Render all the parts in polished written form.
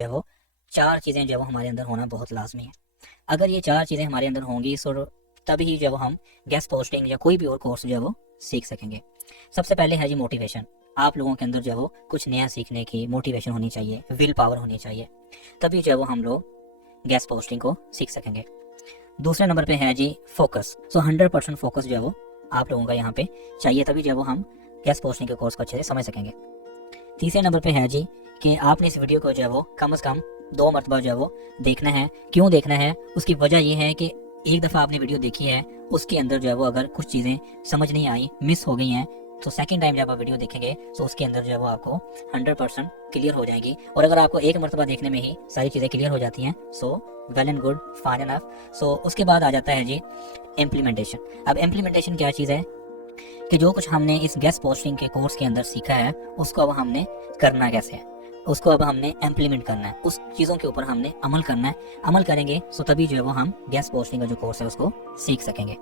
है वो 4 चीज़ें जो है वो हमारे अंदर होना बहुत लाज़मी है। अगर ये 4 चीज़ें हमारे अंदर होंगी सो तभी जो है हम गेस्ट पोस्टिंग या कोई भी और कोर्स जो है वो सीख सकेंगे। सबसे पहले है जी मोटिवेशन। आप लोगों के अंदर जो है वो कुछ नया सीखने की मोटिवेशन होनी चाहिए, विल पावर होनी चाहिए, तभी जो है वो हम लोग गेस्ट पोस्टिंग को सीख सकेंगे। दूसरे नंबर पे है जी फोकस। सो 100% फोकस जो है वो आप लोगों का यहाँ पे चाहिए, तभी जो है वो हम गेस्ट पोस्टिंग के कोर्स को अच्छे से समझ सकेंगे। तीसरे नंबर पे है जी कि आपने इस वीडियो को जो है वो कम से कम 2 मरतबा जो है वो देखना है। क्यों देखना है? उसकी वजह ये है कि एक दफ़ा आपने वीडियो देखी है, उसके अंदर जो है वो अगर कुछ चीज़ें समझ नहीं आई, मिस हो गई हैं, तो सेकंड टाइम जब आप वीडियो देखेंगे तो उसके अंदर जो है वो आपको 100% क्लियर हो जाएगी। और अगर आपको एक मरतबा देखने में ही सारी चीज़ें क्लियर हो जाती हैं so well and good, fine enough. So उसके बाद आ जाता है जी इम्प्लीमेंटेशन। अब इम्प्लीमेंटेशन क्या चीज़ है कि जो कुछ हमने इस गेस्ट पोस्टिंग के कोर्स के अंदर सीखा है उसको अब हमने करना कैसे है, उसको अब हमने इम्प्लीमेंट करना है, उस चीज़ों के ऊपर हमने अमल करना है। अमल करेंगे सो तभी जो है वो हम गेस्ट पोस्टिंग का जो कोर्स है उसको सीख सकेंगे।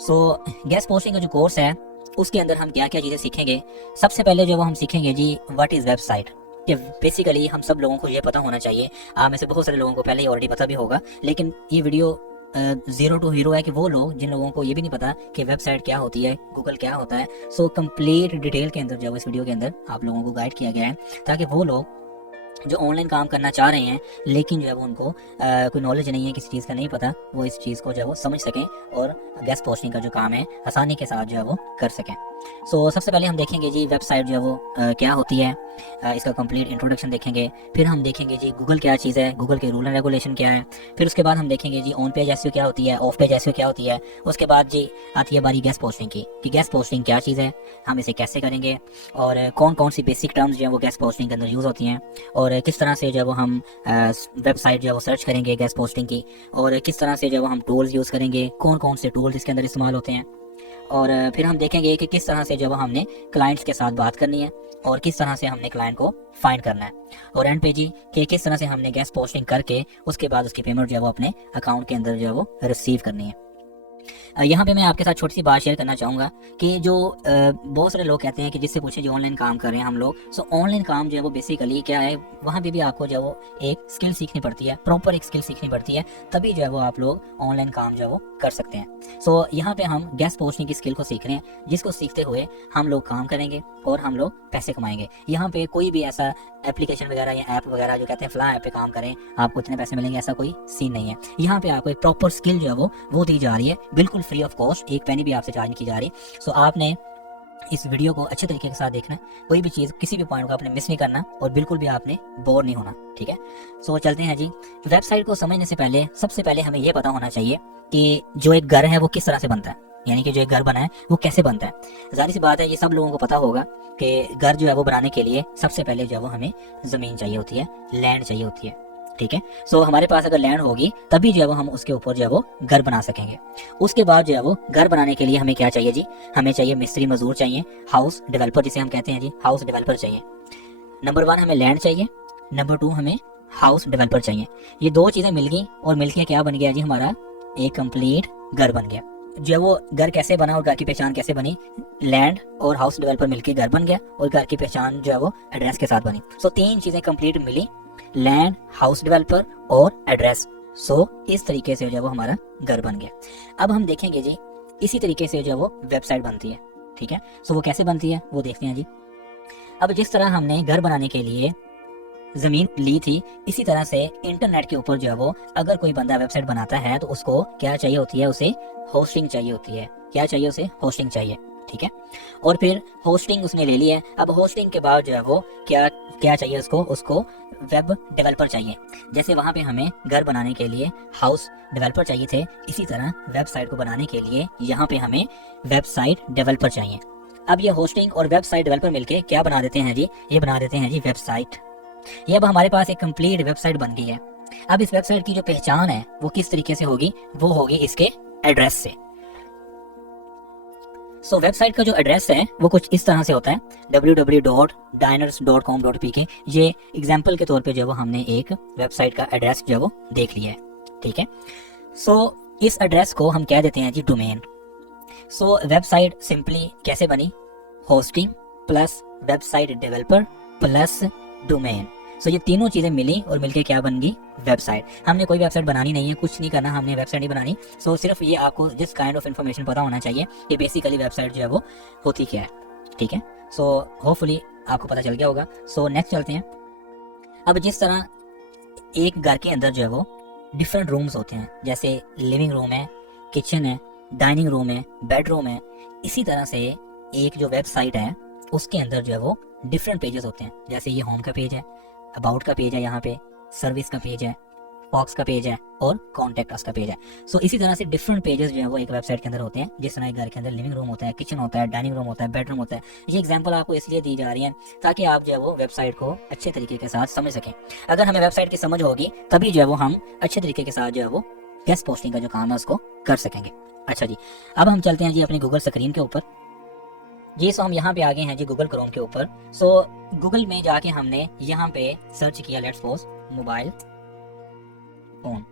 सो गेस्ट पोस्टिंग का जो कोर्स है उसके अंदर हम क्या क्या चीज़ें सीखेंगे। सबसे पहले जो वो हम सीखेंगे जी व्हाट इज़ वेबसाइट। कि बेसिकली हम सब लोगों को ये पता होना चाहिए, आप में से बहुत सारे लोगों को पहले ही ऑलरेडी पता भी होगा, लेकिन ये वीडियो 0 to हीरो है कि वो लोग जिन लोगों को ये भी नहीं पता कि वेबसाइट क्या होती है, गूगल क्या होता है। सो कंप्लीट डिटेल के अंदर जो इस वीडियो के अंदर आप लोगों को गाइड किया गया है, ताकि वो लोग जो ऑनलाइन काम करना चाह रहे हैं लेकिन जो है वो उनको कोई नॉलेज नहीं है, किसी चीज़ का नहीं पता, वो इस चीज़ को जो है वो समझ सकें और गेस्ट पोस्टिंग का जो काम है आसानी के साथ जो है वो कर सकें। सो सबसे पहले हम देखेंगे जी वेबसाइट जो है वो क्या होती है, इसका कंप्लीट इंट्रोडक्शन देखेंगे। फिर हम देखेंगे जी गूगल क्या चीज़ है, गूगल के रूल एंड रेगुलेशन क्या है। फिर उसके बाद हम देखेंगे जी ऑन पेज एसईओ क्या होती है, ऑफ पेज एसईओ क्या होती है। उसके बाद जी आती है बारी गेस्ट पोस्टिंग की कि गेस्ट पोस्टिंग क्या चीज़ है, हम इसे कैसे करेंगे, और कौन कौन सी बेसिक टर्म्स जो है वो गेस्ट पोस्टिंग के अंदर यूज़ होती हैं, और किस तरह से जो है वो हम वेबसाइट जो है वो सर्च करेंगे गेस्ट पोस्टिंग की, और किस तरह से जो है वो हम टूल्स यूज़ करेंगे, कौन कौन से टूल्स इसके अंदर इस्तेमाल होते हैं। और फिर हम देखेंगे कि किस तरह से जो है हमने क्लाइंट्स के साथ बात करनी है और किस तरह से हमने क्लाइंट को फाइंड करना है। और एंड पे जी कि किस तरह से हमने गेस्ट पोस्टिंग करके उसके बाद उसकी पेमेंट जो है वो अपने अकाउंट के अंदर जो है वो रिसीव करनी है। यहाँ पे मैं आपके साथ छोटी सी बात शेयर करना चाहूँगा कि जो बहुत सारे लोग कहते हैं कि जिससे पूछे जो ऑनलाइन काम कर रहे हैं हम लोग। सो ऑनलाइन काम जो है वो बेसिकली क्या है, वहाँ पे भी आपको जो है वो एक स्किल सीखनी पड़ती है, प्रॉपर एक स्किल सीखनी पड़ती है, तभी जो है वो आप लोग ऑनलाइन काम जो है वो कर सकते हैं। सो यहाँ पे हम गेस्ट पोस्टिंग की स्किल को सीख रहे हैं, जिसको सीखते हुए हम लोग काम करेंगे और हम लोग पैसे कमाएंगे। यहाँ पे कोई भी ऐसा एप्लीकेशन वगैरह या ऐप वगैरह जो कहते हैं फला ऐप पे काम करें आपको इतने पैसे मिलेंगे, ऐसा कोई सीन नहीं है। यहाँ पे आपको एक प्रॉपर स्किल जो है वो दी जा रही है, बिल्कुल फ्री ऑफ कॉस्ट, एक पेनी भी आपसे चार्ज नहीं की जा रही। सो आपने इस वीडियो को अच्छे तरीके के साथ देखना है, कोई भी चीज़ किसी भी पॉइंट को आपने मिस नहीं करना और बिल्कुल भी आपने बोर नहीं होना, ठीक है। सो चलते हैं जी। वेबसाइट को समझने से पहले सबसे पहले हमें यह पता होना चाहिए कि जो एक घर है वो किस तरह से बनता है, यानी कि जो एक घर बना है वो कैसे बनता है। जाहिर सी बात है ये सब लोगों को पता होगा कि घर जो है वो बनाने के लिए सबसे पहले जो है वो हमें ज़मीन चाहिए होती है, लैंड चाहिए होती है, ठीक है। सो हमारे पास अगर लैंड होगी तभी जो है वो हम उसके ऊपर जो है वो घर बना सकेंगे। उसके बाद जो है वो घर बनाने के लिए हमें क्या चाहिए जी, हमें चाहिए मिस्त्री मजदूर चाहिए, हाउस डेवलपर जिसे हम कहते हैं जी, हाउस डेवलपर चाहिए। नंबर 1 हमें लैंड चाहिए, नंबर 2 हमें हाउस डेवलपर चाहिए। ये 2 चीज़ें मिल गई और मिलके क्या बन गया जी, हमारा एक कंप्लीट घर बन गया। जो वो घर कैसे बना और घर की पहचान कैसे बनी, लैंड और हाउस डेवलपर मिलके घर बन गया और घर की पहचान जो है वो एड्रेस के साथ बनी। सो 3 चीज़ें कंप्लीट मिली, लैंड, हाउस डेवलपर और एड्रेस। सो इस तरीके से जो है वो हमारा घर बन गया। अब हम देखेंगे जी इसी तरीके से जो है वो वेबसाइट बनती है, ठीक है। सो वो कैसे बनती है वो देखते हैं जी। अब जिस तरह हमने घर बनाने के लिए ज़मीन ली थी, इसी तरह से इंटरनेट के ऊपर जो है वो अगर कोई बंदा वेबसाइट बनाता है तो उसको क्या चाहिए होती है, उसे होस्टिंग चाहिए होती है। क्या चाहिए उसे? होस्टिंग चाहिए, ठीक है। और फिर होस्टिंग उसने ले ली है। अब होस्टिंग के बाद जो है वो क्या क्या चाहिए उसको वेब डेवलपर चाहिए। जैसे वहाँ पे हमें घर बनाने के लिए हाउस डेवलपर चाहिए थे, इसी तरह वेबसाइट को बनाने के लिए यहाँ पे हमें वेबसाइट डेवलपर चाहिए। अब ये होस्टिंग और वेबसाइट डेवलपर मिलके क्या बना देते हैं जी, ये बना देते हैं जी वेबसाइट। ये अब हमारे पास एक कंप्लीट वेबसाइट बन गई है। अब इस वेबसाइट की जो पहचान है वो किस तरीके से होगी, वो होगी इसके एड्रेस से। सो वेबसाइट का जो एड्रेस है वो कुछ इस तरह से होता है www.diners.com.pk। ये एग्जाम्पल के तौर पे जो वो हमने एक वेबसाइट का एड्रेस जो वो देख लिया है, ठीक है। सो इस एड्रेस को हम कह देते हैं जी डोमेन। सो वेबसाइट सिंपली कैसे बनी, hosting plus website developer plus domain. So ये तीनों चीज़ें मिली और मिलके क्या बन गई, वेबसाइट। हमने कोई वेबसाइट बनानी नहीं है, कुछ नहीं करना, हमने वेबसाइट नहीं बनानी। सो सिर्फ ये आपको जिस काइंड ऑफ इन्फॉर्मेशन पता होना चाहिए कि बेसिकली वेबसाइट जो है वो होती क्या है, ठीक है। सो होपफुली आपको पता चल गया होगा। सो नेक्स्ट चलते हैं। अब जिस तरह एक घर के अंदर जो है वो डिफरेंट रूम्स होते हैं, जैसे लिविंग रूम है, किचन है, डाइनिंग रूम है, बेडरूम है, इसी तरह से एक जो वेबसाइट है उसके अंदर जो है वो डिफरेंट पेजेस होते हैं। जैसे ये होम का पेज है, अबाउट का पेज है, यहाँ पे सर्विस का पेज है, फॉक्स का पेज है और कॉन्टेक्ट अस का पेज है। सो इसी तरह से डिफरेंट पेजेस जो है वो एक वेबसाइट के अंदर होते हैं। जिस तरह एक घर के अंदर लिविंग रूम होता है, किचन होता है, डाइनिंग रूम होता है, बेडरूम होता है। ये एग्जांपल आपको इसलिए दी जा रही है ताकि आप जो है वो वेबसाइट को अच्छे तरीके के साथ समझ सकें। अगर हमें वेबसाइट की समझ होगी तभी जो है वो हम अच्छे तरीके के साथ जो है वो गेस्ट पोस्टिंग का जो काम है उसको कर सकेंगे। अच्छा जी, अब हम चलते हैं जी अपनी गूगल स्क्रीन के ऊपर जी। सो हम यहाँ पे आ गए हैं जी गूगल क्रोम के ऊपर। सो गूगल में जाके हमने यहाँ पे सर्च किया लेट्स सपोज मोबाइल फोन।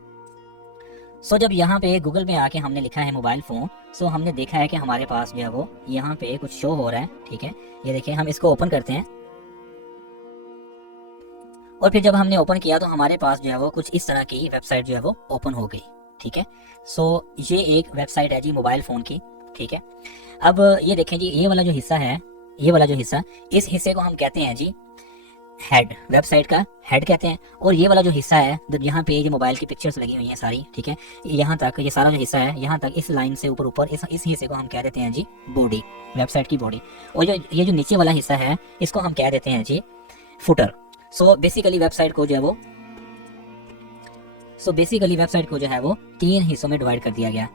सो जब यहाँ पे गूगल में आके हमने लिखा है मोबाइल फ़ोन, सो हमने देखा है कि हमारे पास जो है वो यहाँ पे कुछ शो हो रहा है, ठीक है। ये देखिए, हम इसको ओपन करते हैं और फिर जब हमने ओपन किया तो हमारे पास जो है वो कुछ इस तरह की वेबसाइट जो है वो ओपन हो गई, ठीक है। सो ये एक वेबसाइट है जी मोबाइल फ़ोन की, ठीक है। अब ये देखें जी, ये वाला जो हिस्सा है, ये वाला जो हिस्सा, इस हिस्से को हम कहते हैं जी हेड, वेबसाइट का हेड कहते हैं। और ये वाला जो हिस्सा है यहाँ पे ये मोबाइल की पिक्चर्स लगी हुई हैं सारी, ठीक है, यहाँ तक ये सारा जो हिस्सा है, यहाँ तक इस लाइन से ऊपर ऊपर इस हिस्से को हम कह देते हैं जी बॉडी, वेबसाइट की बॉडी। और जो ये जो नीचे वाला हिस्सा है इसको हम कह देते हैं जी फुटर। सो बेसिकली वेबसाइट को जो है वो तीन हिस्सों में डिवाइड कर दिया गया।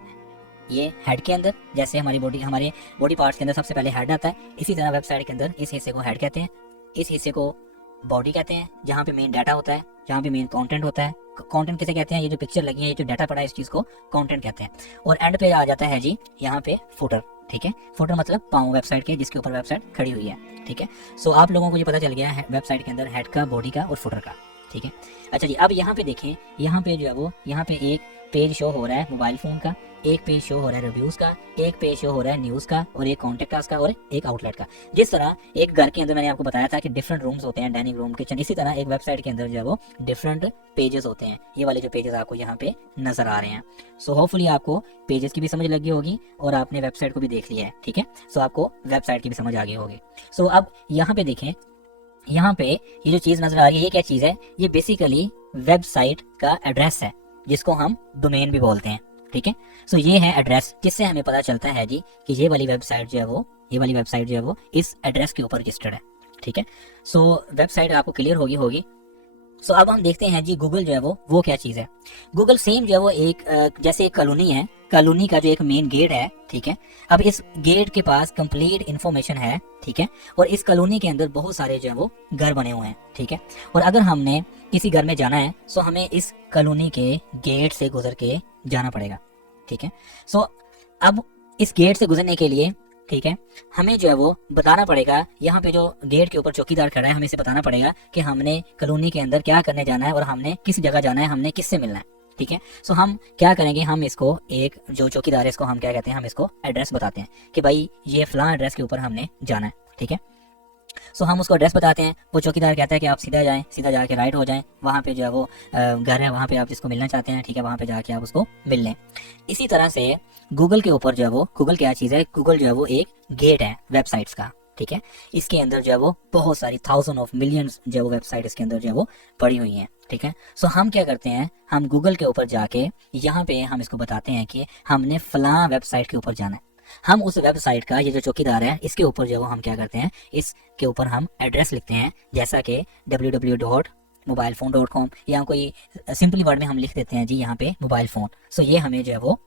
ये हेड के अंदर, जैसे हमारे बॉडी पार्ट्स के अंदर सबसे पहले हेड आता है, इसी तरह वेबसाइट के अंदर इस हिस्से को हेड कहते हैं, इस हिस्से को बॉडी कहते हैं, जहाँ पे मेन डाटा होता है, जहाँ पे मेन कंटेंट होता है। कंटेंट किसे कहते हैं, ये जो पिक्चर लगी है, ये जो डाटा पड़ा है, इस चीज को कंटेंट कहते हैं। और एंड पे आ जाता है जी यहाँ पे फुटर, ठीक है। फुटर मतलब पाँव वेबसाइट के, जिसके ऊपर वेबसाइट खड़ी हुई है, ठीक है। सो आप लोगों को ये पता चल गया है वेबसाइट के अंदर हेड का, बॉडी का और फुटर का, ठीक है। अच्छा जी, अब यहाँ पे देखें, यहाँ पे जो है वो यहाँ पे एक पेज शो हो रहा है मोबाइल फोन का, एक पेज शो हो रहा है रिव्यूज का, एक पेज शो हो रहा है न्यूज का और एक कॉन्टेक्ट अस का और एक आउटलेट का। जिस तरह एक घर के अंदर मैंने आपको बताया था कि डिफरेंट रूम्स होते हैं, डाइनिंग रूम, किचन, इसी तरह एक वेबसाइट के अंदर जो है वो डिफरेंट पेजेस होते हैं। ये वाले जो पेजेस आपको यहाँ पे नजर आ रहे हैं। सो होपफुली आपको पेजेस की भी समझ लगी होगी और आपने वेबसाइट को भी देख लिया है, ठीक है। सो आपको वेबसाइट की भी समझ आ गई होगी। सो अब यहाँ पे देखें, यहाँ पे ये जो चीज नजर आ रही है, ये क्या चीज है, ये बेसिकली वेबसाइट का एड्रेस है, जिसको हम डोमेन भी बोलते हैं, ठीक है। सो ये है एड्रेस, जिससे हमें पता चलता है जी कि ये वाली वेबसाइट जो है वो इस एड्रेस के ऊपर रजिस्टर्ड है, ठीक है। सो वेबसाइट आपको क्लियर होगी। सो अब हम देखते हैं जी गूगल जो है वो क्या चीज़ है। गूगल सेम जो है वो एक जैसे एक कॉलोनी है, कॉलोनी का जो एक मेन गेट है, ठीक है। अब इस गेट के पास कंप्लीट इन्फॉर्मेशन है, ठीक है। और इस कॉलोनी के अंदर बहुत सारे जो है वो घर बने हुए हैं, ठीक है। और अगर हमने किसी घर में जाना है सो हमें इस कॉलोनी के गेट से गुजर के जाना पड़ेगा, ठीक है। सो अब इस गेट से गुजरने के लिए, ठीक है, हमें जो है वो बताना पड़ेगा, यहाँ पे जो गेट के ऊपर चौकीदार खड़ा है, हमें इसे बताना पड़ेगा कि हमने कॉलोनी के अंदर क्या करने जाना है और हमने किस जगह जाना है, हमने किससे मिलना है, ठीक है। सो हम क्या करेंगे, हम इसको एक जो चौकीदार है इसको हम क्या कहते हैं, हम इसको एड्रेस बताते हैं कि भाई ये फलां एड्रेस के ऊपर हमने जाना है, ठीक है। सो हम उसको एड्रेस बताते हैं, वो चौकीदार कहता है कि आप सीधा जाएं, सीधा जाके राइट हो जाएं, वहाँ पे जो है वो घर है, वहाँ पे आप जिसको मिलना चाहते हैं, ठीक है, वहाँ पे जाके आप उसको मिल लें। इसी तरह से गूगल के ऊपर जो है वो, गूगल क्या चीज़ है, गूगल जो है वो एक गेट है वेबसाइट्स का, ठीक है। इसके अंदर जो है वो बहुत सारी थाउजेंड ऑफ मिलियंस जो है वो वेबसाइट इसके अंदर जो है वो पड़ी हुई हैं, ठीक है। सो हम क्या करते हैं, हम गूगल के ऊपर जाके यहाँ पे हम इसको बताते हैं कि हमने फलां वेबसाइट के ऊपर जाना है। हम उस वेबसाइट का, ये जो चौकीदार है इसके ऊपर जो हम क्या करते हैं, इसके ऊपर हम एड्रेस लिखते हैं, जैसा कि www.mobilephone.com या कोई सिंपली वर्ड में हम लिख देते हैं जी यहाँ पे मोबाइल फ़ोन। सो ये हमें जो है वो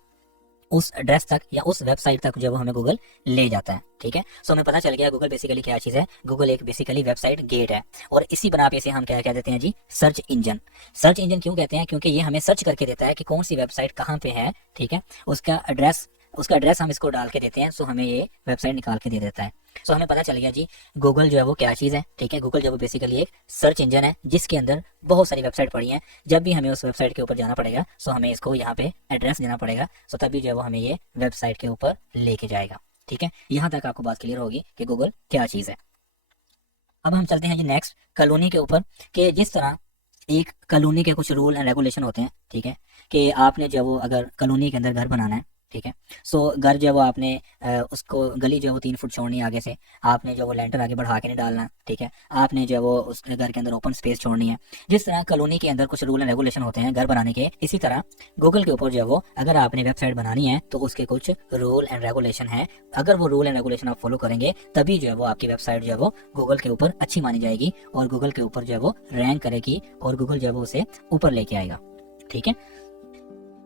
उस एड्रेस तक या उस वेबसाइट तक जो है वो हमें गूगल ले जाता है, ठीक है। सो हमें पता चल गया गूगल बेसिकली क्या चीज़ है। गूगल एक बेसिकली वेबसाइट गेट है और इसी बना पे इसे हम क्या कह देते हैं जी, सर्च इंजन। सर्च इंजन क्यों कहते हैं, क्योंकि ये हमें सर्च करके देता है कि कौन सी वेबसाइट कहाँ पे है, ठीक है। उसका एड्रेस हम इसको डाल के देते हैं, सो हमें ये वेबसाइट निकाल के दे देता है। सो हमें पता चल गया जी गूगल जो है वो क्या चीज़ है, ठीक है। गूगल जो है वो बेसिकली एक सर्च इंजन है जिसके अंदर बहुत सारी वेबसाइट पड़ी हैं। जब भी हमें उस वेबसाइट के ऊपर जाना पड़ेगा सो हमें इसको यहाँ पे एड्रेस देना पड़ेगा, सो तभी जो है वो हमें ये वेबसाइट के ऊपर लेके जाएगा, ठीक है। यहाँ तक आपको बात क्लियर होगी कि गूगल क्या चीज़ है। अब हम चलते हैं जी नेक्स्ट कॉलोनी के ऊपर, कि जिस तरह एक कॉलोनी के कुछ रूल एंड रेगुलेशन होते हैं, ठीक है, कि आपने जो वो अगर कॉलोनी के अंदर घर बनाना है, ठीक है, सो घर जो वो आपने उसको गली जो वो 3 फुट छोड़नी है आगे से, आपने जो वो लेंटर आगे बढ़ा के नहीं डालना, ठीक है, आपने जो वो उस घर के अंदर ओपन स्पेस छोड़नी है। जिस तरह कॉलोनी के अंदर कुछ रूल एंड रेगुलेशन होते हैं घर बनाने के, इसी तरह गूगल के ऊपर जो वो अगर आपने वेबसाइट बनानी है तो उसके कुछ रूल एंड रेगुलेशन है। अगर वो रूल एंड रेगुलेशन आप फॉलो करेंगे तभी जो है वो आपकी वेबसाइट जो है वो गूगल के ऊपर अच्छी मानी जाएगी और गूगल के ऊपर जो है वो रैंक करेगी और गूगल जो है वो उसे ऊपर लेके आएगा, ठीक है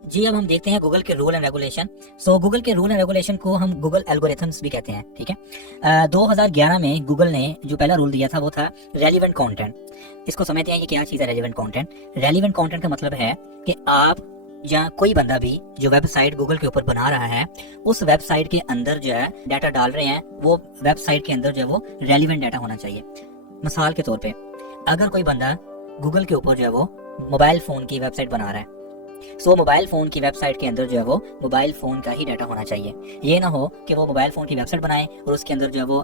जी। अब हम देखते हैं गूगल के rule and regulation. So Google के रूल एंड रेगुलेशन को हम गूगल एल्गोरिथम्स भी कहते हैं, ठीक है। 2011 में गूगल ने जो पहला रूल दिया था वो था रेलिवेंट कंटेंट। इसको समझते हैं कि क्या चीज़ है रेलिवेंट कंटेंट। रेलिवेंट कंटेंट का मतलब है कि आप या कोई बंदा भी जो वेबसाइट गूगल के ऊपर बना रहा है उस वेबसाइट के अंदर जो है डाटा डाल रहे हैं, वो वेबसाइट के अंदर जो है वो रेलिवेंट डाटा होना चाहिए। मिसाल के तौर पे अगर कोई बंदा गूगल के ऊपर जो है वो मोबाइल फ़ोन की वेबसाइट बना रहा है, सो मोबाइल फ़ोन की वेबसाइट के अंदर जो है वो मोबाइल फ़ोन का ही डाटा होना चाहिए। ये ना हो कि वो मोबाइल फ़ोन की वेबसाइट बनाए और उसके अंदर जो है वो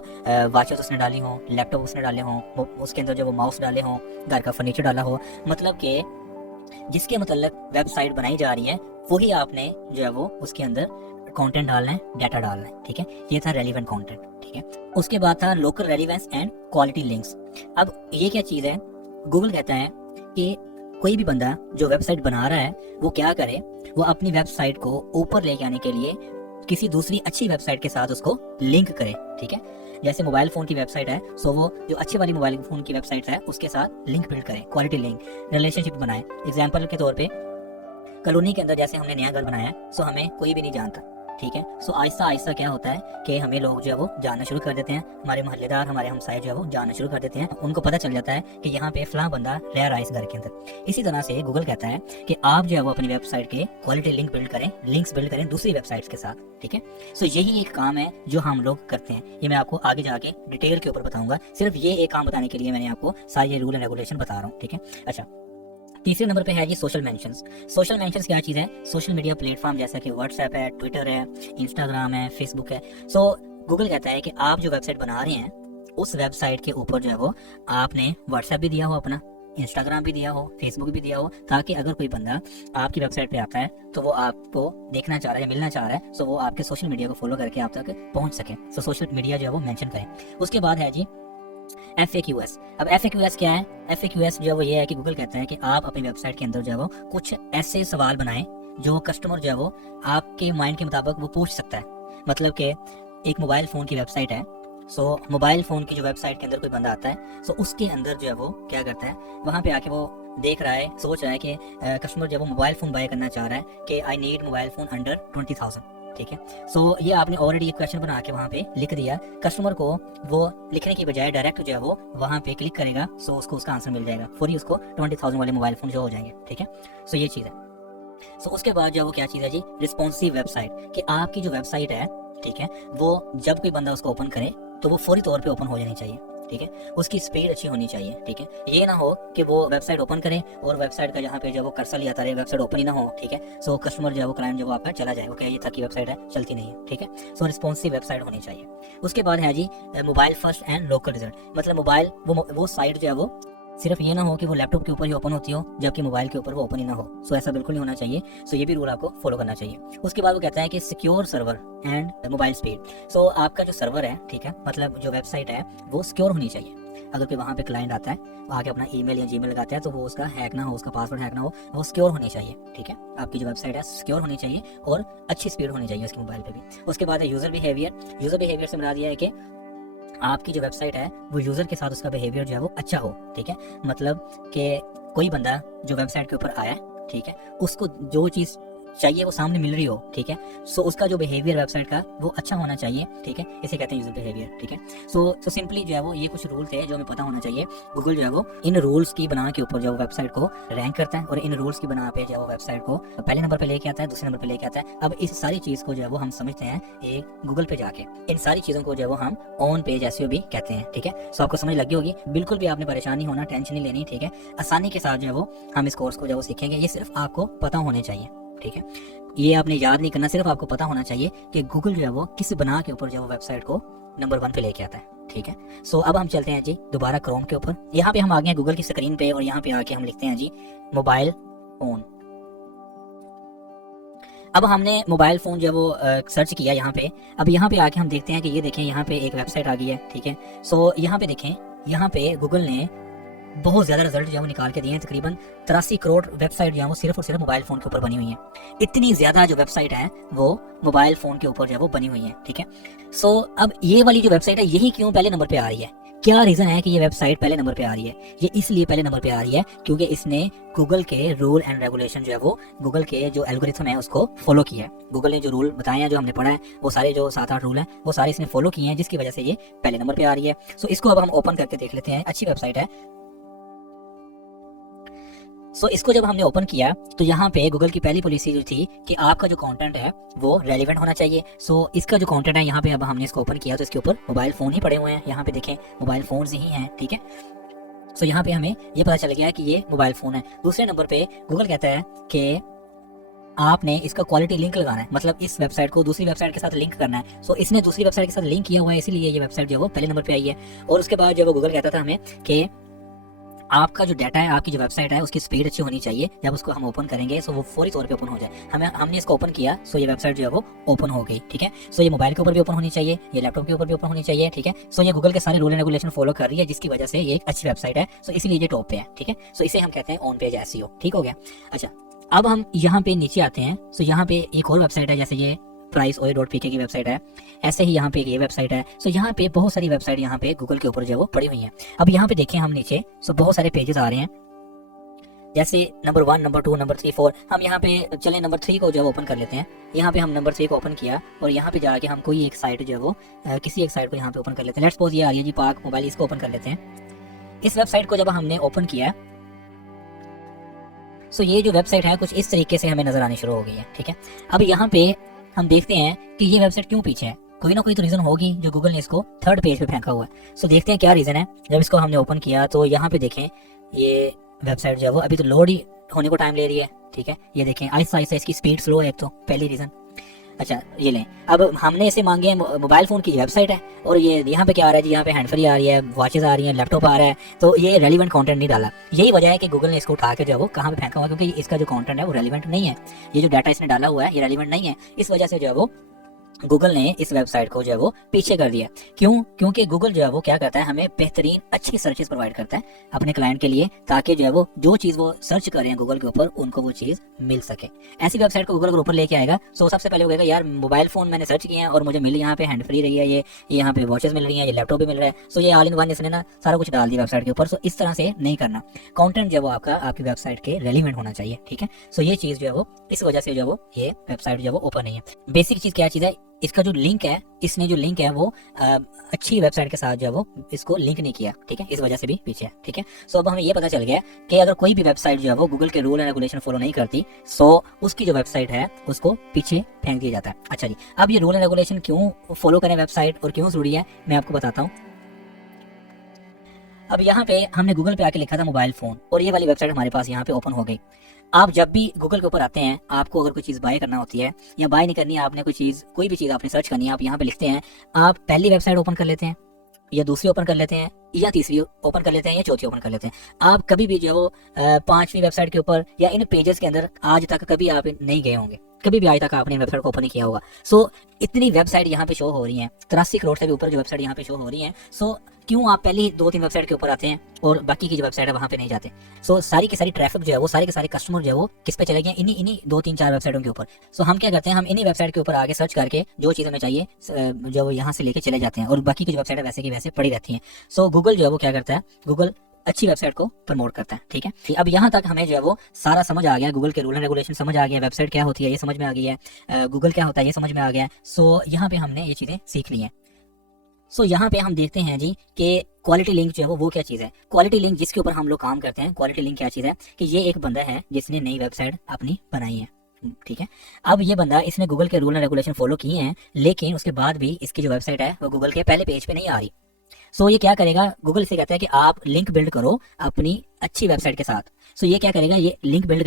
वॉचेस उसने डाली हों, लैपटॉप उसने डाले हों, उसके अंदर जो वो माउस डाले हों, घर का फर्नीचर डाला हो, मतलब कि जिसके मतलब वेबसाइट बनाई जा रही है वही आपने जो है वो उसके अंदर कंटेंट डालना है, डाटा डालना है, ठीक है। ये था रेलिवेंट कंटेंट, ठीक है। उसके बाद था local relevance and quality links. अब ये क्या चीज़ है, गूगल कहता है कि कोई भी बंदा जो वेबसाइट बना रहा है वो क्या करे, वो अपनी वेबसाइट को ऊपर लेके आने के लिए किसी दूसरी अच्छी वेबसाइट के साथ उसको लिंक करे, ठीक है। जैसे मोबाइल फ़ोन की वेबसाइट है, सो वो जो अच्छी वाली मोबाइल फ़ोन की वेबसाइट है उसके साथ लिंक बिल्ड करें, क्वालिटी लिंक, रिलेशनशिप बनाए। एग्जाम्पल के तौर पे कॉलोनी के अंदर जैसे हमने नया घर बनाया है, सो हमें कोई भी नहीं जानता, ठीक है। सो आहिस्ता आहिस्ता क्या होता है कि हमें लोग जो है वो जानना शुरू कर देते हैं, हमारे मोहल्लेदार, हमारे हमसाए जो है वो जानना शुरू कर देते हैं, उनको पता चल जाता है कि यहाँ पे फलां बंदा रह रहा है इस घर के अंदर। इसी तरह से गूगल कहता है कि आप जो है वो अपनी वेबसाइट के क्वालिटी लिंक बिल्ड करें, लिंक्स बिल्ड करें दूसरी वेबसाइट्स के साथ, ठीक है। सो यही एक काम है जो हम लोग करते हैं, ये मैं आपको आगे जाके डिटेल के ऊपर बताऊंगा। सिर्फ ये एक काम बताने के लिए मैंने आपको सारे रूल एंड रेगुलेशन बता रहा हूँ, ठीक है। अच्छा, तीसरे नंबर पे है जी सोशल मेंशंस। सोशल मेंशंस क्या चीज़ है, सोशल मीडिया प्लेटफॉर्म जैसा कि व्हाट्सएप है, ट्विटर है, इंस्टाग्राम है, फेसबुक है। सो गूगल कहता है कि आप जो वेबसाइट बना रहे हैं उस वेबसाइट के ऊपर जो है वो आपने व्हाट्सएप भी दिया हो अपना, इंस्टाग्राम भी दिया हो, फेसबुक भी दिया हो, ताकि अगर कोई बंदा आपकी वेबसाइट पे आता है तो वो आपको देखना चाह रहा है, मिलना चाह रहा है, सो वो आपके सोशल मीडिया को फॉलो करके आप तक पहुंच सके। सो सोशल मीडिया जो है वो मेंशन करें। उसके बाद है जी FAQs। अब FAQs क्या है, FAQs जो है वो ये है कि गूगल कहता है कि आप अपनी वेबसाइट के अंदर जो है वो कुछ ऐसे सवाल बनाएं जो कस्टमर जो है वो आपके माइंड के मुताबिक वो पूछ सकता है। मतलब कि एक मोबाइल फ़ोन की वेबसाइट है, सो मोबाइल फ़ोन की जो वेबसाइट के अंदर कोई बंदा आता है, सो उसके अंदर जो है वो क्या करता है, वहाँ पे आके वो देख रहा है, सोच रहा है कि कस्टमर जब वो मोबाइल फ़ोन बाय करना चाह रहा है कि I need mobile phone under 20,000, ठीक है। सो ये आपने ऑलरेडी एक क्वेश्चन बना के वहाँ पे लिख दिया, कस्टमर को वो लिखने की बजाय डायरेक्ट जो है वो वहाँ पे क्लिक करेगा, सो उसको उसका आंसर मिल जाएगा, फौरी उसको 20,000 वाले मोबाइल फ़ोन जो हो जाएंगे, ठीक है। सो ये चीज़ है। सो उसके बाद जो वो क्या चीज़ है जी, रिस्पॉन्सिव वेबसाइट, कि आपकी जो वेबसाइट है, ठीक है, वो जब कोई बंदा उसको ओपन करे तो वो फौरी तौर पे ओपन हो जानी चाहिए, ठीक है। उसकी स्पीड अच्छी होनी चाहिए, ठीक है। ये ना हो कि वो वेबसाइट ओपन करे और वेबसाइट का जहाँ पे जब वो कर्सर आता रहे, वेबसाइट ओपन ही ना हो, ठीक है। सो कस्टमर जो है वो क्लाइंट जो आपका चला जाए, वो क्या ये थकी वेबसाइट है, चलती नहीं है, ठीक है। सो रिस्पॉन्सिव वेबसाइट होनी चाहिए। उसके बाद है जी mobile first and local result, मतलब मोबाइल वो साइट जो है वो सिर्फ ये ना हो कि वो लैपटॉप के ऊपर ही ओपन होती हो जबकि मोबाइल के ऊपर वो ओपन ही ना हो। सो ऐसा बिल्कुल नहीं होना चाहिए। सो ये भी रूल आपको फॉलो करना चाहिए। उसके बाद वो कहता है कि secure server and mobile speed. So आपका जो सर्वर है, ठीक है, मतलब जो वेबसाइट है वो सिक्योर होनी चाहिए। अगर कोई वहाँ पे क्लाइंट आता है, वो आके अपना ईमेल या जीमेल लगाता है, तो वो उसका हैक ना हो, उसका पासवर्ड हैक ना हो, वो सिक्योर होनी चाहिए, ठीक है। आपकी जो वेबसाइट है सिक्योर होनी चाहिए और अच्छी स्पीड होनी चाहिए उसके मोबाइल पे भी। उसके बाद है यूज़र बिहेवियर। यूज़र बिहेवियर से बता दिया है कि आपकी जो वेबसाइट है वो यूज़र के साथ उसका बिहेवियर जो है वो अच्छा हो, ठीक है। मतलब कि कोई बंदा जो वेबसाइट के ऊपर आया, ठीक है, उसको जो चीज़ चाहिए वो सामने मिल रही हो, ठीक है। सो उसका जो बिहेवियर वेबसाइट का वो अच्छा होना चाहिए, ठीक है। इसे कहते हैं यूजर बिहेवियर, ठीक है। सो सिंपली जो है वो ये कुछ रूल थे जो हमें पता होना चाहिए। गूगल जो है वो इन रूल्स की बना के ऊपर जो वेबसाइट को रैंक करता है और इन रूल्स की बना पे जो है वो वेबसाइट को पहले नंबर पे लेके आता है, दूसरे नंबर पे लेके आता है। अब इस सारी चीज़ को जो है वो हम समझते हैं एक गूगल पे जाके। इन सारी चीज़ों को जो है वो हम ऑन पेज एसईओ भी कहते हैं, ठीक है। सो आपको समझ लगी होगी, बिल्कुल भी आपने परेशान नहीं होना, टेंशन नहीं लेनी, ठीक है। आसानी के साथ जो है वो हम इस कोर्स को जो है वो सीखेंगे। ये सिर्फ आपको पता होने चाहिए, ठीक है। ये आपने याद नहीं करना, सिर्फ आपको पता होना चाहिए कि गूगल जो है वो किस बना के ऊपर जो है वो वेबसाइट को नंबर 1 पे लेके आता है, ठीक है। सो अब हम चलते हैं जी दोबारा क्रोम के ऊपर। यहाँ पे हम आ गए हैं गूगल की स्क्रीन पे और यहाँ पे आके हम लिखते हैं जी मोबाइल फोन। अब हमने मोबाइल फ़ोन जो है वो सर्च किया यहाँ पे। अब यहाँ पे आके हम देखते हैं कि ये देखें यहाँ पे एक वेबसाइट आ गई है, ठीक है। सो यहाँ पे देखें, यहाँ पे गूगल ने बहुत ज़्यादा रिजल्ट जो है वो निकाल के दिए हैं। तकरीबन 83 करोड़ वेबसाइट जो है वो सिर्फ और सिर्फ मोबाइल फ़ोन के ऊपर बनी हुई है। इतनी ज़्यादा जो वेबसाइट है वो मोबाइल फ़ोन के ऊपर जो है वो बनी हुई है, ठीक है। सो अब ये वाली जो वेबसाइट है यही क्यों पहले नंबर पे आ रही है? क्या रीज़न है कि ये वेबसाइट पहले नंबर पे आ रही है? ये इसलिए पहले नंबर पे आ रही है क्योंकि इसने गूगल के रूल एंड रेगुलेशन जो है वो गूगल के जो एल्गोरिथम है उसको फॉलो किया है। गूगल ने जो रूल बताए हैं, जो हमने पढ़ा है, वो सारे जो 7-8 रूल हैं वो सारे इसने फॉलो किए हैं, जिसकी वजह से ये पहले नंबर पे आ रही है। सो इसको अब हम ओपन करके देख लेते हैं। अच्छी वेबसाइट है। सो इसको जब हमने ओपन किया तो यहाँ पे गूगल की पहली पॉलिसी जो थी कि आपका जो कंटेंट है वो रेलिवेंट होना चाहिए। सो इसका जो कंटेंट है यहाँ पे अब हमने इसको ओपन किया तो इसके ऊपर मोबाइल फ़ोन ही पड़े हुए हैं। यहाँ पे देखें मोबाइल फ़ोन्स ही हैं, ठीक है। सो यहाँ पे हमें ये पता चल गया है कि ये मोबाइल फ़ोन है। दूसरे नंबर पे गूगल कहता है कि आपने इसका क्वालिटी लिंक लगाना है, मतलब इस वेबसाइट को दूसरी वेबसाइट के साथ लिंक करना है। सो इसने दूसरी वेबसाइट के साथ लिंक किया हुआ है, इसीलिए ये वेबसाइट जो है वो पहले नंबर पे आई है। और उसके बाद जब गूगल कहता था हमें कि आपका जो डाटा है, आपकी जो वेबसाइट है उसकी स्पीड अच्छी होनी चाहिए, जब उसको हम ओपन करेंगे सो वो फौरी तौर पे ओपन हो जाए। हमने इसको ओपन किया सो ये वेबसाइट जो है वो ओपन हो गई, ठीक है। सो ये मोबाइल के ऊपर भी ओपन होनी चाहिए, ये लैपटॉप के ऊपर भी ओपन होनी चाहिए, ठीक है। सो ये गूगल के सारे रूल एंड रेगुलेशन फॉलो कर रही है, जिसकी वजह से ये एक अच्छी वेबसाइट है। सो इसीलिए ये टॉप पे है, ठीक है। सो इसे हम कहते हैं ऑन पेज एसईओ, ठीक हो गया। अच्छा, अब हम यहाँ पे नीचे आते हैं। सो यहाँ पे एक और वेबसाइट है, जैसे ये priceoe.pk की वेबसाइट है, ऐसे ही यहाँ पे ये वेबसाइट है। सो यहाँ पे बहुत सारी वेबसाइट यहाँ पे गूगल के ऊपर जो है वो पड़ी हुई हैं। अब यहाँ पे देखें हम नीचे, सो बहुत सारे पेजेस आ रहे हैं, जैसे नंबर 1, नंबर 2, नंबर 3, 4। हम यहाँ पे चले नंबर 3 को जो है ओपन कर लेते हैं। यहाँ पे हम नंबर 3 को ओपन किया और यहाँ पे जाके हम कोई एक साइट जो है वो किसी एक साइट को यहाँ पे ओपन कर लेते हैं। लेट्स सपोज ये आ रही है जी पाक मोबाइल, इसको ओपन कर लेते हैं। इस वेबसाइट को जब हमने ओपन किया सो ये जो वेबसाइट है कुछ इस तरीके से हमें नजर आनी शुरू हो गई है, ठीक है। अब यहाँ पे हम देखते हैं कि ये वेबसाइट क्यों पीछे है। कोई ना कोई तो रीजन होगी जो गूगल ने इसको थर्ड पेज पे फेंका हुआ है। सो देखते हैं क्या रीजन है। जब इसको हमने ओपन किया तो यहाँ पे देखें ये वेबसाइट जो है वो अभी तो लोड ही होने को टाइम ले रही है, ठीक है। ये देखें आहिस्ता आहिस्ता इसकी स्पीड स्लो है, एक तो पहली रीजन। अच्छा ये लें, अब हमने इसे मांगे हैं मोबाइल फ़ोन की वेबसाइट है और ये यहाँ पे क्या आ रहा है जी, यहाँ पे हैंड फ्री आ रही है, वॉचेस आ रही हैं, लैपटॉप आ रहा है, तो ये रेलिवेंट कंटेंट नहीं डाला। यही वजह है कि गूगल ने इसको उठा के जो है वो कहाँ पे फेंका हुआ, क्योंकि इसका जो कंटेंट है वो रेलिवेंट नहीं है। ये जो डाटा इसने डाला हुआ है ये रेलिवेंट नहीं है, इस वजह से जो है वो गूगल ने इस वेबसाइट को जो है वो पीछे कर दिया। क्यों? क्योंकि गूगल जो है वो क्या करता है, हमें बेहतरीन अच्छी सर्चेस प्रोवाइड करता है अपने क्लाइंट के लिए, ताकि जो है वो जो चीज़ वो सर्च कर रहे हैं गूगल के ऊपर उनको वो चीज़ मिल सके। ऐसी वेबसाइट को गूगल अगर ऊपर लेके आएगा तो सबसे पहले वो कहेगा यार मोबाइल फ़ोन मैंने सर्च किया है और मुझे मिल यहाँ पे हैंड फ्री रही है, ये यहाँ पे वॉचेस मिल रही है, ये लैपटॉप भी मिल रहा है। सो ये ऑल इन वन इसने ना सारा कुछ डाल दिया वेबसाइट के ऊपर। सो इस तरह से नहीं करना। कंटेंट जो है वो आपकी वेबसाइट के रेलिवेंट होना चाहिए, ठीक है। सो ये चीज़ जो है वो इस वजह से जो है वो ये वेबसाइट जो है वो ओपन नहीं है। बेसिक चीज़ क्या चीज़ है, इसका जो लिंक है, इसने जो लिंक है वो अच्छी वेबसाइट के साथ जो है वो इसको लिंक नहीं किया, ठीक है, इस वजह से भी पीछे है, ठीक है। सो अब हमें ये पता चल गया कि अगर कोई भी वेबसाइट जो है वो गूगल के रूल एंड रेगुलेशन फॉलो नहीं करती सो उसकी जो वेबसाइट है उसको पीछे फेंक दिया जाता है। अच्छा जी, अब ये रूल एंड रेगुलेशन क्यों फॉलो करें वेबसाइट और क्यों जरूरी है मैं आपको बताता हूँ। अब यहाँ पे हमने गूगल पे आके लिखा था मोबाइल फ़ोन और ये वाली वेबसाइट हमारे पास यहाँ पे ओपन हो गई। आप जब भी गूगल के ऊपर आते हैं, आपको अगर कोई चीज़ बाय करना होती है या बाय नहीं करनी है, आपने कोई भी चीज़ आपने सर्च करनी है, आप यहाँ पे लिखते हैं, आप पहली वेबसाइट ओपन कर लेते हैं या दूसरी ओपन कर लेते हैं या तीसरी ओपन कर लेते हैं या चौथी ओपन कर लेते हैं। आप कभी भी जो है वो 5वीं वेबसाइट के ऊपर या इन पेजेस के अंदर आज तक कभी आप नहीं गए होंगे, कभी भी आज तक आपने वेबसाइट को ओपन नहीं किया होगा। सो इतनी वेबसाइट यहाँ पे शो हो रही हैं, 83 करोड़ से भी ऊपर जो वेबसाइट यहाँ पे शो हो रही हैं। सो क्यों आप पहली 2-3 वेबसाइट के ऊपर आते हैं और बाकी की जो वेबसाइट है वहाँ पे नहीं जाते? सो सारी की सारी ट्रैफिक जो है वो सारे के सारे कस्टमर जो है वो किस पे चले गए, इन्हीं 2-3-4 वेबसाइटों के ऊपर। सो हम क्या करते हैं, हम इन्हीं वेबसाइट के ऊपर आगे सर्च करके जो चीज़ हमें चाहिए जो वो यहाँ से लेके चले जाते हैं और बाकी की जो वेबसाइट है वैसे की वैसे पड़ी रहती हैं। सो गूगल जो है वो क्या करता है, गूगल अच्छी वेबसाइट को प्रमोट करता है, ठीक है। अब यहाँ तक हमें जो है वो सारा समझ आ गया, गूगल के रूल एंड रेगुलेशन समझ आ गया, वेबसाइट क्या होती है ये समझ में आ गई है, गूगल क्या होता है ये समझ में आ गया। सो यहाँ पे हमने ये चीज़ें सीख ली हैं। सो यहाँ पे हम देखते हैं जी कि क्वालिटी लिंक जो है वो क्या चीज़ है। क्वालिटी लिंक जिसके ऊपर हम लोग काम करते हैं, क्वालिटी लिंक क्या चीज़ है कि ये एक बंदा है जिसने नई वेबसाइट अपनी बनाई है, ठीक है। अब ये बंदा, इसने गूगल के रूल एंड रेगुलेशन फॉलो किए हैं, लेकिन उसके बाद भी इसकी जो वेबसाइट है वो गूगल के पहले पेज पे नहीं आ रही। सो ये क्या करेगा, गूगल से कहता है कि आप लिंक बिल्ड करो अपनी अच्छी वेबसाइट के साथ। सो ये क्या करेगा, ये लिंक बिल्ड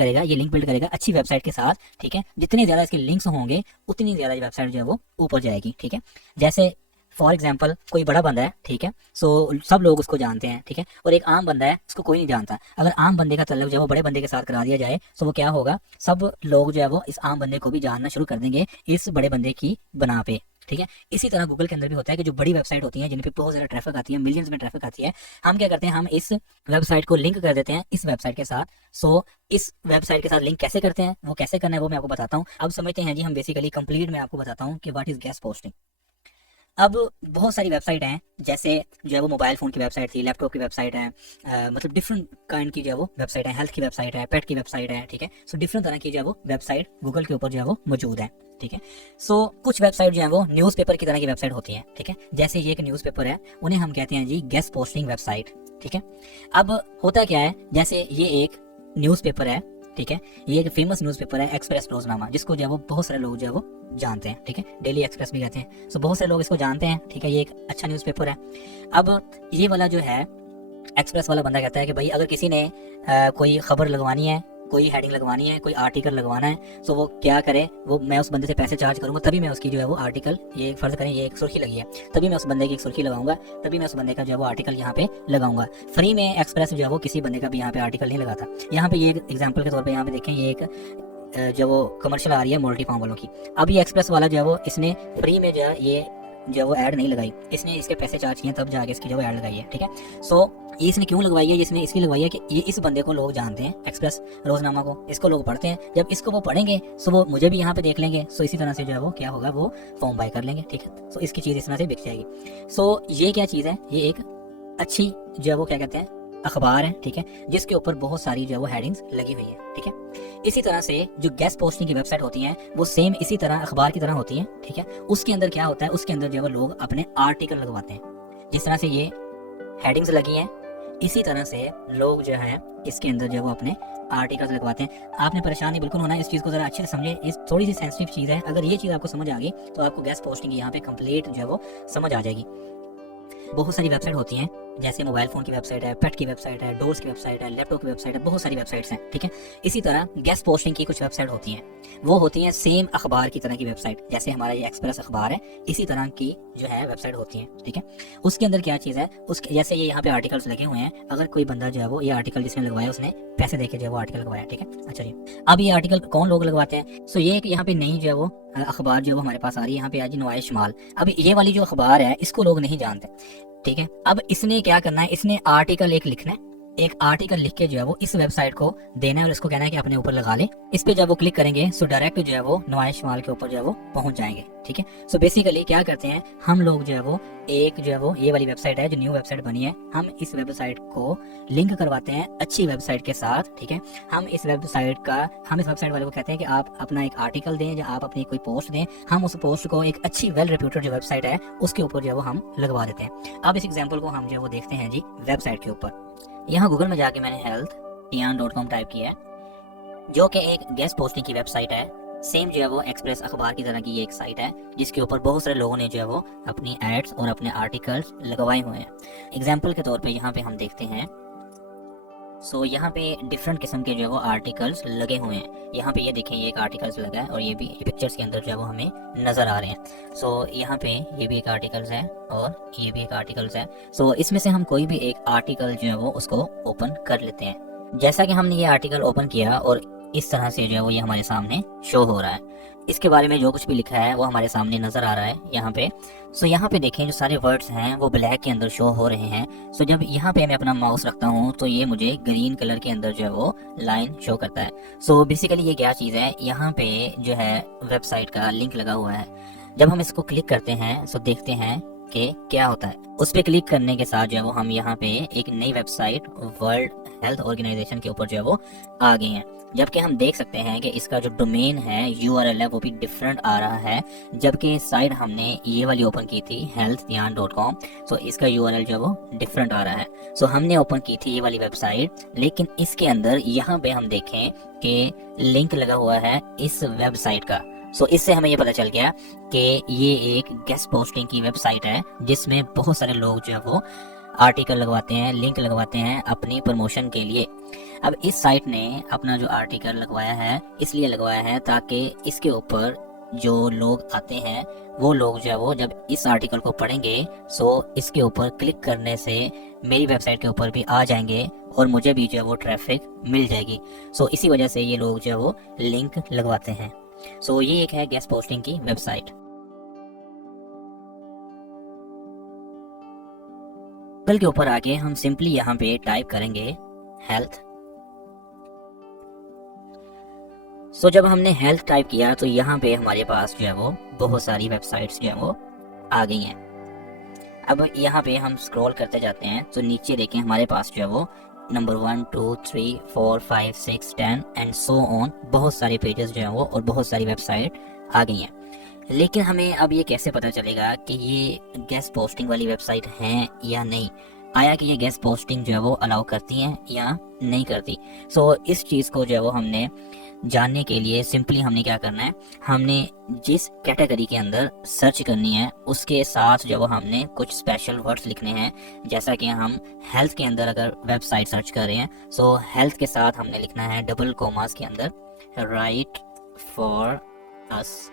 करेगा अच्छी वेबसाइट के साथ, ठीक है। जितने ज़्यादा इसके लिंक्स होंगे उतनी ज़्यादा वेबसाइट जो है वो ऊपर जाएगी, ठीक है। जैसे फॉर एग्जाम्पल कोई बड़ा बंदा है, ठीक है, सो सब लोग उसको जानते हैं, ठीक है, और एक आम बंदा है उसको कोई नहीं जानता। अगर आम बंदे का तल्लुक जो है वो बड़े बंदे के साथ करा दिया जाए तो वो क्या होगा, सब लोग जो है वो इस आम बंदे को भी जानना शुरू कर देंगे इस बड़े बंदे की बना पे, ठीक है। इसी तरह गूगल के अंदर भी होता है कि जो बड़ी वेबसाइट होती हैं जिन पे बहुत ज़्यादा ट्रैफिक आती है, मिलियंस में ट्रैफिक आती है, हम क्या करते हैं, हम इस वेबसाइट को लिंक कर देते हैं इस वेबसाइट के साथ। सो इस वेबसाइट के साथ लिंक कैसे करते हैं, वो कैसे करना है वो मैं आपको बताता हूँ। अब समझते हैं जी हम बेसिकली कंप्लीट मैं आपको बताता हूँ कि व्हाट इज गेस्ट पोस्टिंग। अब बहुत सारी वेबसाइट हैं, जैसे जो है वो मोबाइल फ़ोन की वेबसाइट थी, लैपटॉप की वेबसाइट है, मतलब डिफरेंट काइंड की जो है वो वेबसाइट है, हेल्थ की वेबसाइट है, पेट की वेबसाइट है, ठीक है। सो डिफरेंट तरह की जो है वो वेबसाइट गूगल के ऊपर जो है वो मौजूद है, ठीक है। सो कुछ वेबसाइट जो है वो न्यूज़पेपर की तरह की वेबसाइट होती है, ठीक है। जैसे ये एक न्यूज़पेपर है, उन्हें हम कहते हैं जी गेस्ट पोस्टिंग वेबसाइट, ठीक है। अब होता क्या है, जैसे ये एक न्यूज़पेपर है, ठीक है, ये एक फेमस न्यूज़पेपर है एक्सप्रेस रोजनामा, जिसको जो है वो बहुत सारे लोग जो है वो जानते हैं, ठीक है, डेली एक्सप्रेस भी कहते हैं। सो बहुत सारे लोग इसको जानते हैं, ठीक है, ये एक अच्छा न्यूज़पेपर है। अब ये वाला जो है एक्सप्रेस वाला बंदा कहता है कि भाई अगर किसी ने कोई खबर लगवानी है, कोई हेडिंग लगवानी है, कोई आर्टिकल लगवाना है, तो वो क्या करे, वो मैं उस बंदे से पैसे चार्ज करूंगा, तभी मैं उसकी जो है वो आर्टिकल, ये फर्ज करें ये एक सुर्खी लगी है, तभी मैं उस बंदे की एक सुर्खी लगाऊंगा, तभी मैं उस बंदे का जो है वो आर्टिकल यहाँ पे लगाऊंगा। फ्री में एक्सप्रेस जो है वो किसी बंदे का भी यहाँ पे आर्टिकल नहीं लगाता। यहाँ पे ये एक एग्जाम्पल के तौर पर यहाँ पे देखें, ये एक जो वो कमर्शियल आ रही है मोल्टी फार्म वालों की। अब ये एक्सप्रेस वाला जो है वो इसने फ्री में जो है ये जो है वो ऐड नहीं लगाई, इसने इसके पैसे चार्ज किए तब जाके इसकी जो ऐड लगाई है, ठीक है। सो ये इसने क्यों लगवाई है, इसने इसलिए लगवाई है कि ये इस बंदे को लोग जानते हैं, एक्सप्रेस रोजनामा को, इसको लोग पढ़ते हैं, जब इसको वो पढ़ेंगे सो वो मुझे भी यहाँ पे देख लेंगे, सो इसी तरह से जो है वो क्या होगा, वो फॉर्म बाय कर लेंगे, ठीक है। सो इसकी चीज़ इस तरह से बिक जाएगी। सो ये क्या चीज़ है, ये एक अच्छी जो है वो क्या कहते हैं अखबार है, ठीक है, जिसके ऊपर बहुत सारी जो है वो हेडिंग्स लगी हुई है, ठीक है। इसी तरह से जो गेस्ट पोस्टिंग की वेबसाइट होती हैं वो सेम इसी तरह अखबार की तरह होती हैं, ठीक है। उसके अंदर क्या होता है, उसके अंदर जो है वो लोग अपने आर्टिकल लगवाते हैं, जिस तरह से ये हेडिंग्स लगी हैं इसी तरह से लोग जो है इसके अंदर जो है वो अपने आर्टिकल्स लगवाते हैं। आपने परेशान नहीं बिल्कुल होना है, इस चीज़ को ज़रा अच्छे से समझे, इस थोड़ी सी सेंसिटिव चीज़ है, अगर ये चीज़ आपको समझ आ गई तो आपको गेस्ट पोस्टिंग यहाँ पे कंप्लीट जो है वो समझ आ जाएगी। बहुत सारी वेबसाइट होती हैं, जैसे मोबाइल फ़ोन की वेबसाइट है, पेट की वेबसाइट है, डोर्स की वेबसाइट है, लैपटॉप की वेबसाइट है, बहुत सारी वेबसाइट्स हैं, ठीक है। इसी तरह गेस्ट पोस्टिंग की कुछ वेबसाइट होती हैं, वो होती हैं सेम अखबार की तरह की वेबसाइट, जैसे हमारा ये एक्सप्रेस अखबार है, इसी तरह की जो है वेबसाइट होती हैं, ठीक है। उसके अंदर क्या चीज़ है, उसके जैसे ये यहाँ पे आर्टिकल्स लगे हुए हैं, अगर कोई बंदा जो है वो ये आर्टिकल जिसने लगवाया उसने पैसे देके जो है वो आर्टिकल लगवाया, ठीक है। अच्छा जी, अब ये आर्टिकल कौन लोग लगवाते हैं, सो ये यहाँ पे नई जो है वो अखबार जो है वो हमारे पास आ रही है, यहाँ पे आज नुमाइश माल। अब ये वाली जो अखबार है इसको लोग नहीं जानते, ठीक है। अब इसने क्या करना है, इसने आर्टिकल एक लिखना है, एक आर्टिकल लिख के जो है वो इस वेबसाइट को देना है और इसको कहना है कि अपने ऊपर लगा ले। इस पे जब वो क्लिक करेंगे सो डायरेक्ट जो है वो नुमाइश माल के ऊपर जो है वो पहुंच जाएंगे, ठीक है। सो बेसिकली क्या करते हैं हम लोग जो है वो एक जो है वो ये वाली वेबसाइट है जो न्यू वेबसाइट बनी है, हम इस वेबसाइट को लिंक करवाते हैं अच्छी वेबसाइट के साथ, ठीक है। हम इस वेबसाइट वाले को कहते हैं कि आप अपना एक आर्टिकल दें या आप अपनी कोई पोस्ट दें, हम उस पोस्ट को एक अच्छी वेल रेप्यूटेड जो वेबसाइट है उसके ऊपर जो है वो हम लगवा देते हैं। अब इस एग्जाम्पल को हम जो है वो देखते हैं जी वेबसाइट के ऊपर। यहाँ गूगल में जाके मैंने health.tian.com टाइप किया है, जो कि एक गेस्ट पोस्टिंग की वेबसाइट है, सेम जो है वो एक्सप्रेस अखबार की तरह की ये एक साइट है जिसके ऊपर बहुत सारे लोगों ने जो है वो अपनी एड्स और अपने आर्टिकल्स लगवाए हुए हैं। एग्जाम्पल के तौर पे यहाँ पे हम देखते हैं, सो यहाँ पे डिफरेंट किस्म के जो है वो आर्टिकल्स लगे हुए हैं। यहाँ पे ये देखें ये एक आर्टिकल्स लगा है और ये भी पिक्चर्स के अंदर जो है वो हमें नज़र आ रहे हैं। सो यहाँ पे ये भी एक आर्टिकल्स है और ये भी एक आर्टिकल्स है। सो इसमें से हम कोई भी एक आर्टिकल जो है वो उसको ओपन कर लेते हैं। जैसा कि हमने ये आर्टिकल ओपन किया और इस तरह से जो है वो ये हमारे सामने शो हो रहा है, इसके बारे में जो कुछ भी लिखा है वो हमारे सामने नज़र आ रहा है यहाँ पे। सो यहाँ पे देखें जो सारे वर्ड्स हैं वो ब्लैक के अंदर शो हो रहे हैं। सो जब यहाँ पे मैं अपना माउस रखता हूँ तो ये मुझे ग्रीन कलर के अंदर जो है वो लाइन शो करता है। सो बेसिकली ये क्या चीज़ है, यहाँ पे जो है वेबसाइट का लिंक लगा हुआ है, जब हम इसको क्लिक करते हैं तो देखते हैं कि क्या होता है। उस पर क्लिक करने के साथ जो है वो हम यहाँ पे एक नई वेबसाइट वर्ल्ड हेल्थ ऑर्गेनाइजेशन के ऊपर जो है वो आ गए हैं, जबकि हम देख सकते हैं कि इसका जो डोमेन है URL है वो भी डिफरेंट आ रहा है, जबकि साइट हमने ये वाली ओपन की थी health.tian.com, सो इसका URL जो है वो डिफरेंट आ रहा है। सो हमने ओपन की थी ये वाली वेबसाइट, लेकिन इसके अंदर यहाँ पे हम देखें कि लिंक लगा हुआ है इस वेबसाइट का। सो इससे हमें ये पता चल गया कि ये एक गेस्ट पोस्टिंग की वेबसाइट है जिसमें बहुत सारे लोग जो है वो आर्टिकल लगवाते हैं, लिंक लगवाते हैं अपनी प्रमोशन के लिए। अब इस साइट ने अपना जो आर्टिकल लगवाया है इसलिए लगवाया है ताकि इसके ऊपर जो लोग आते हैं वो लोग जो है वो जब इस आर्टिकल को पढ़ेंगे सो इसके ऊपर क्लिक करने से मेरी वेबसाइट के ऊपर भी आ जाएंगे और मुझे भी जो है वो ट्रैफिक मिल जाएगी। सो इसी वजह से ये लोग जो है वो लिंक लगवाते हैं। सो ये एक है गेस्ट पोस्टिंग की वेबसाइट। गूगल के ऊपर आके हम सिंपली यहाँ पे टाइप करेंगे हेल्थ। सो जब हमने हेल्थ टाइप किया तो यहाँ पे हमारे पास जो है वो बहुत सारी वेबसाइट्स जो है वो आ गई हैं। अब यहाँ पे हम स्क्रॉल करते जाते हैं तो नीचे देखें हमारे पास जो है वो नंबर 1 2 3 4 5 6 10 एंड सो ऑन बहुत सारे पेजेस जो हैं वो और बहुत सारी वेबसाइट आ गई हैं। लेकिन हमें अब ये कैसे पता चलेगा कि ये गेस्ट पोस्टिंग वाली वेबसाइट हैं या नहीं, आया कि ये गेस्ट पोस्टिंग जो है वो अलाउ करती हैं या नहीं करती। सो इस चीज़ को जो है वो हमने जानने के लिए सिंपली हमने क्या करना है, हमने जिस कैटेगरी के अंदर सर्च करनी है उसके साथ जो वो हमने कुछ स्पेशल वर्ड्स लिखने हैं। जैसा कि हम हेल्थ के अंदर अगर वेबसाइट सर्च कर रहे हैं सो हेल्थ के साथ हमने लिखना है डबल कोमास के अंदर राइट फॉर अस।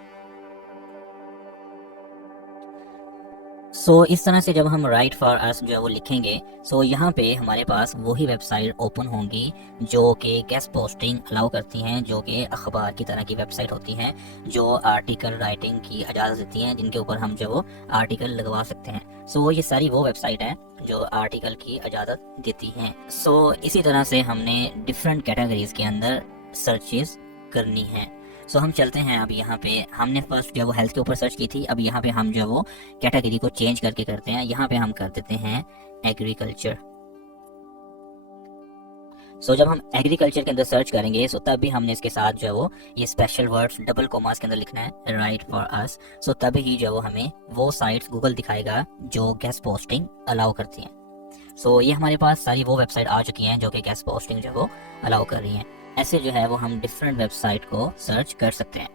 सो इस तरह से जब हम राइट फॉर अस जो है वो लिखेंगे सो यहाँ पे हमारे पास वही वेबसाइट ओपन होंगी जो कि गेस्ट पोस्टिंग अलाउ करती हैं, जो कि अखबार की तरह की वेबसाइट होती हैं, जो आर्टिकल राइटिंग की इजाज़त देती हैं, जिनके ऊपर हम जो वो आर्टिकल लगवा सकते हैं। सो ये सारी वो वेबसाइट है जो आर्टिकल की इजाज़त देती हैं। सो इसी तरह से हमने डिफरेंट कैटेगरीज के अंदर सर्चेस करनी है। सो हम चलते हैं अब यहाँ पे, हमने फर्स्ट जो वो हेल्थ के ऊपर सर्च की थी, अब यहाँ पे हम जो वो कैटेगरी को चेंज करके करते हैं। यहाँ पे हम कर देते हैं एग्रीकल्चर। सो जब हम एग्रीकल्चर के अंदर सर्च करेंगे सो तब भी हमने इसके साथ जो है वो ये स्पेशल वर्ड्स डबल कोमास के अंदर लिखना है राइट फॉर अस। सो तब ही जो वो हमें वो साइट्स गूगल दिखाएगा जो गेस्ट पोस्टिंग अलाउ करती हैं। सो ये हमारे पास सारी वो वेबसाइट आ चुकी हैं जो कि गेस्ट पोस्टिंग जो वो अलाउ कर रही हैं। ऐसे जो है वो हम डिफरेंट वेबसाइट को सर्च कर सकते हैं।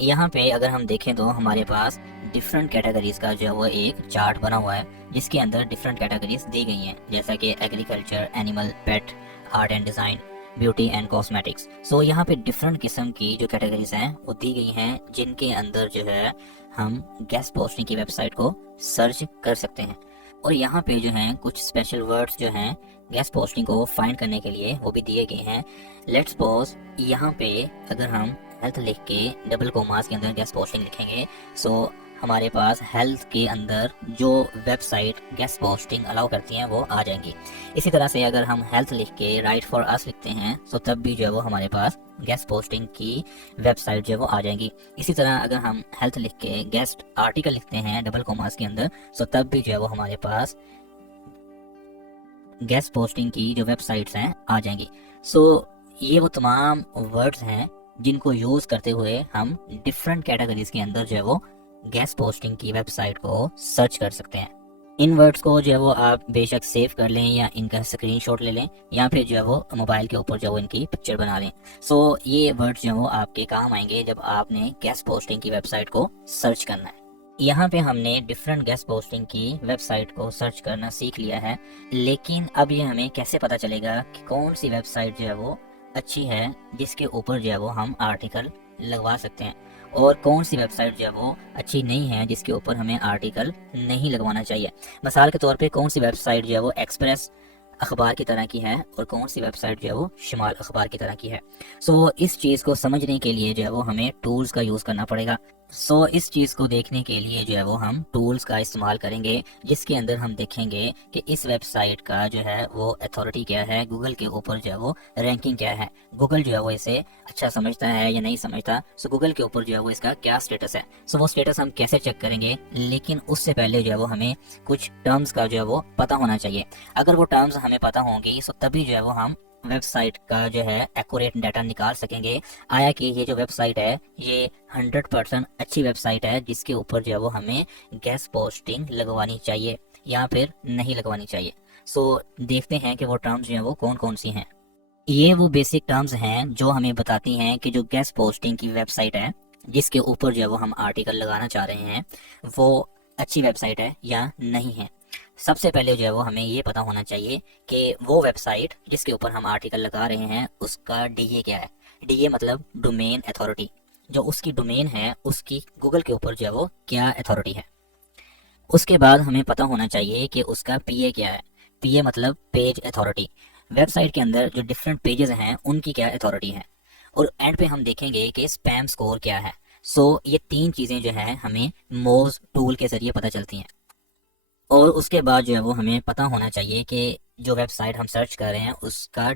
यहाँ पे अगर हम देखें तो हमारे पास डिफरेंट कैटेगरीज का जो है वो एक चार्ट बना हुआ है जिसके अंदर डिफरेंट कैटेगरीज दी गई हैं, जैसा कि agriculture, animal, pet, art and design, beauty and cosmetics. So यहाँ पे डिफरेंट किस्म की जो कैटेगरीज हैं वो दी गई हैं जिनके अंदर जो है हम गेस्ट पोस्टिंग की वेबसाइट को सर्च कर सकते हैं। और यहाँ पे जो हैं कुछ स्पेशल वर्ड्स जो हैं गेस्ट पोस्टिंग को फाइंड करने के लिए वो भी दिए गए हैं। लेट्स सपोज यहाँ पे अगर हम हेल्थ लिख के डबल कोमास के अंदर गेस्ट पोस्टिंग लिखेंगे सो हमारे पास हेल्थ के अंदर जो वेबसाइट गेस्ट पोस्टिंग अलाउ करती हैं वो आ जाएंगी। इसी तरह से अगर हम हेल्थ लिख के राइट फॉर अस लिखते हैं सो तब भी जो है वो हमारे पास गेस्ट पोस्टिंग की वेबसाइट जो है वो आ जाएंगी। इसी तरह अगर हम हेल्थ लिख के गेस्ट आर्टिकल लिखते हैं डबल कोमास के अंदर सो तब भी जो है वो हमारे पास गेस्ट पोस्टिंग की जो वेबसाइट्स हैं आ जाएंगी। सो ये वो तमाम वर्ड्स हैं जिनको यूज़ करते हुए हम डिफरेंट कैटेगरीज के अंदर जो है वो गेस्ट पोस्टिंग की वेबसाइट को सर्च कर सकते हैं। इन वर्ड्स को जो है वो आप बेशक सेव कर लें या इनका स्क्रीनशॉट ले लें या फिर जो है वो मोबाइल के ऊपर जो है इनकी पिक्चर बना लें। सो ये वर्ड्स जो है वो आपके काम आएंगे जब आपने गेस्ट पोस्टिंग की वेबसाइट को सर्च करना है। यहाँ पे हमने डिफरेंट गेस्ट पोस्टिंग की वेबसाइट को सर्च करना सीख लिया है, लेकिन अब ये हमें कैसे पता चलेगा कि कौन सी वेबसाइट जो है वो अच्छी है जिसके ऊपर जो है वो हम आर्टिकल लगवा सकते हैं और कौन सी वेबसाइट जो है वो अच्छी नहीं है जिसके ऊपर हमें आर्टिकल नहीं लगवाना चाहिए। मिसाल के तौर पे कौन सी वेबसाइट जो है वो एक्सप्रेस अखबार की तरह की है और कौन सी वेबसाइट जो है वो शुमाल अखबार की तरह की है। सो इस चीज़ को समझने के लिए जो है वो हमें टूल्स का यूज़ करना पड़ेगा। सो इस चीज़ को देखने के लिए जो है वो हम टूल्स का इस्तेमाल करेंगे जिसके अंदर हम देखेंगे कि इस वेबसाइट का जो है वो अथॉरिटी क्या है, गूगल के ऊपर जो है वो रैंकिंग क्या है, गूगल जो है वो इसे अच्छा समझता है या नहीं समझता। सो गूगल के ऊपर जो है वो इसका क्या स्टेटस है। सो वो स्टेटस हम कैसे चेक करेंगे, लेकिन उससे पहले जो है वो हमें कुछ टर्म्स का जो है वो पता होना चाहिए। अगर वो टर्म्स हमें पता होंगी सो तभी जो है वो हम वेबसाइट का जो है एक्यूरेट डाटा निकाल सकेंगे। आया कि ये जो वेबसाइट है ये 100% अच्छी वेबसाइट है जिसके ऊपर जो है वो हमें गेस्ट पोस्टिंग लगवानी चाहिए या फिर नहीं लगवानी चाहिए। सो देखते हैं कि वो टर्म्स जो है वो कौन कौन सी हैं। ये वो बेसिक टर्म्स हैं जो हमें बताती हैं कि जो गेस्ट पोस्टिंग की वेबसाइट है जिसके ऊपर जो है वो हम आर्टिकल लगाना चाह रहे हैं वो अच्छी वेबसाइट है या नहीं है। सबसे पहले जो है वो हमें ये पता होना चाहिए कि वो वेबसाइट जिसके ऊपर हम आर्टिकल लगा रहे हैं उसका डीए क्या है। डीए मतलब डोमेन अथॉरिटी। जो उसकी डोमेन है उसकी गूगल के ऊपर जो है वो क्या अथॉरिटी है। उसके बाद हमें पता होना चाहिए कि उसका पीए क्या है। पीए मतलब पेज अथॉरिटी, वेबसाइट के अंदर जो डिफरेंट पेजेस हैं उनकी क्या अथॉरिटी है। और एंड पे हम देखेंगे कि स्पैम स्कोर क्या है। ये 3 चीज़ें जो है हमें मोज टूल के ज़रिए पता चलती हैं। और उसके बाद जो है वो हमें पता होना चाहिए कि जो वेबसाइट हम सर्च कर रहे हैं उसका